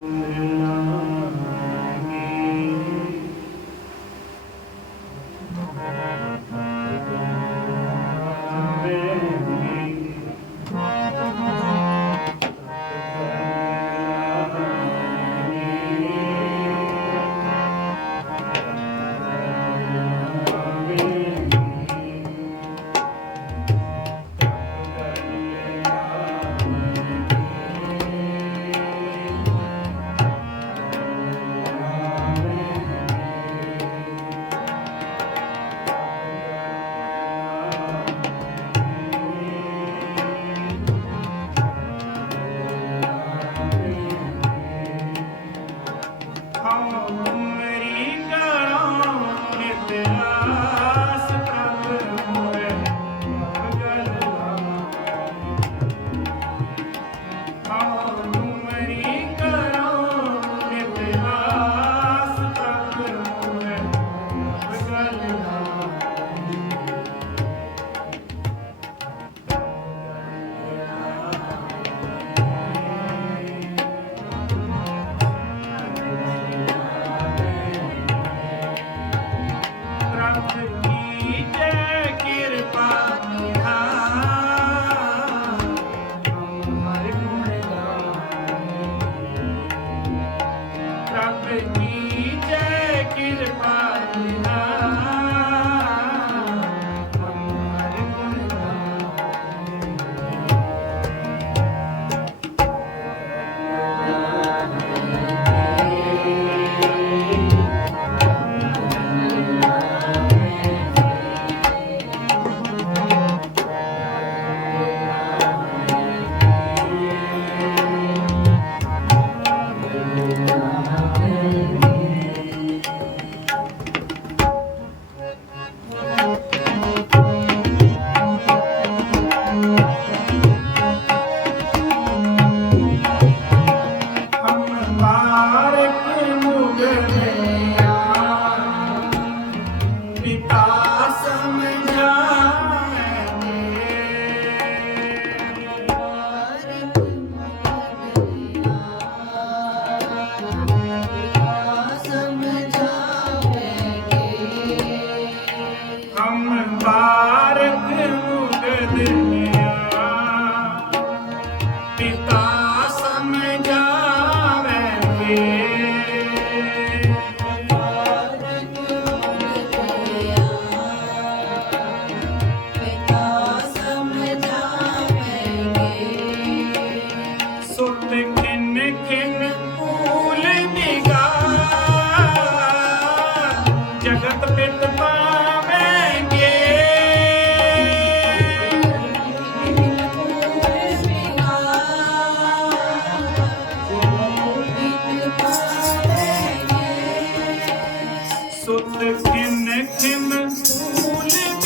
Mm-hmm. Oh, Kendi kime Kulim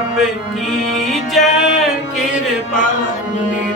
ਪ੍ਰਭ ਕੀ ਜੈ ਕਿਰਪਾ ਨੇ